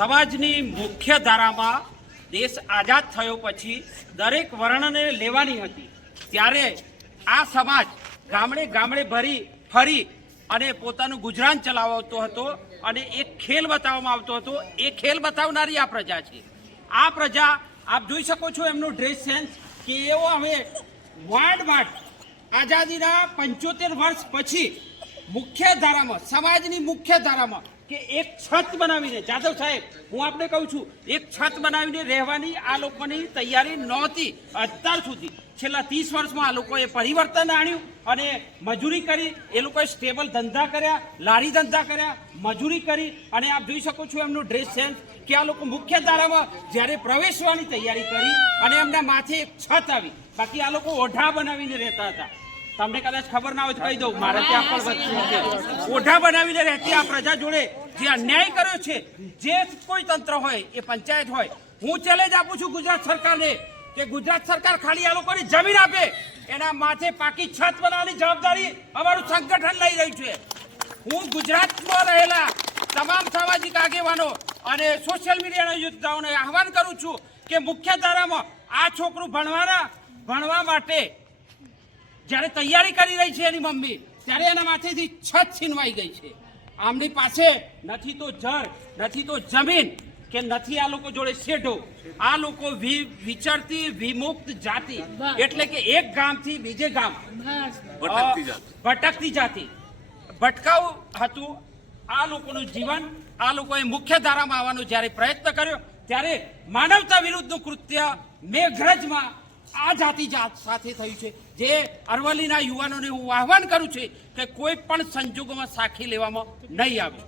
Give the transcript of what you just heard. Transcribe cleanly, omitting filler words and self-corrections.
સમાજની મુખ્ય ધારામાં દેશ આઝાદ થયો પછી દરેક વર્ણને લેવાની હતી, ત્યારે આ સમાજ ગામડે ગામડે ફરી અને પોતાનું ગુજરાન ચલાવતો હતો અને એક ખેલ બતાવવામાં આવતો હતો. એ ખેલ બતાવનારી આ પ્રજા છે. આ પ્રજા આપ જોઈ શકો છો એમનું ડ્રેસ સેન્સ કે એવો હવે વાંડ આઝાદીના 75 વર્ષ પછી મુખ્ય ધારામાં, સમાજની મુખ્ય ધારામાં કે એક છત બનાવીને, જાદવ સાહેબ હું આપને કહું છું, એક છત બનાવીને રહેવાની આ લોકોની તૈયારી નહોતી અત્યાર સુધી. છેલ્લા 30 વર્ષમાં આ લોકોએ પરિવર્તન આણ્યું અને મજૂરી કરી. એ લોકોએ સ્ટેબલ ધંધા કર્યા, લારી ધંધા કર્યા, મજૂરી કરી અને આપ જોઈ શકો છો એમનું ડ્રેસ સેન્સ કે આ લોકો મુખ્ય ધારામાં જ્યારે પ્રવેશવાની તૈયારી કરી અને એમના માથે એક છત આવી. બાકી આ લોકો ઓઢા બનાવીને રહેતા હતા. તમને કદાચ ખબર ના હોય તો કહી દઉં, મારે ત્યાં પણ વસ્તુ છે. ઓઢા બનાવીને રહેતી આ પ્રજા જોડે જે અન્યાય કર્યો છે, જે કોઈ તંત્ર હોય, એ પંચાયત હોય, હું ચેલેન્જ આપું છું ગુજરાત સરકારને કે ગુજરાત સરકાર ખાલી આ લોકોની જમીન આપે, એના માથે પાકી છત બનાવવાની જવાબદારી અમારું સંગઠન લઈ રહ્યું છે. હું ગુજરાતમાં રહેલા તમામ સામાજિક આગેવાનો અને સોશિયલ મીડિયાના યોદ્ધાઓને આહવાન કરું છું કે મુખ્ય ધારામાં આ છોકરું ભણવા માટે જ્યારે તૈયારી કરી રહી છે એની મમ્મી, ત્યારે એના માથેથી છત છીનવાઈ ગઈ છે. આમની પાસે નથી તો જળ, નથી તો જમીન, કે નથી આ લોકો જોડે શેઢો. આ લોકો વિચરતી વિમુક્ત જાતિ, એટલે કે એક ગામથી બીજે ગામ ભટકતી જાતિ. ભટકાવ હતું આ લોકોનું જીવન. આ લોકોએ મુખ્ય ધારામાં આવવાનો જ્યારે પ્રયત્ન કર્યો ત્યારે માનવતા વિરુદ્ધનું કૃત્ય મેઘરજમાં આ જાતિ સાથે થયું છે. જે અરવલ્લીના યુવાનોને હું આહવાન કરું છું કે કોઈ પણ સંજોગોમાં સાખી લેવામાં નહીં આવે.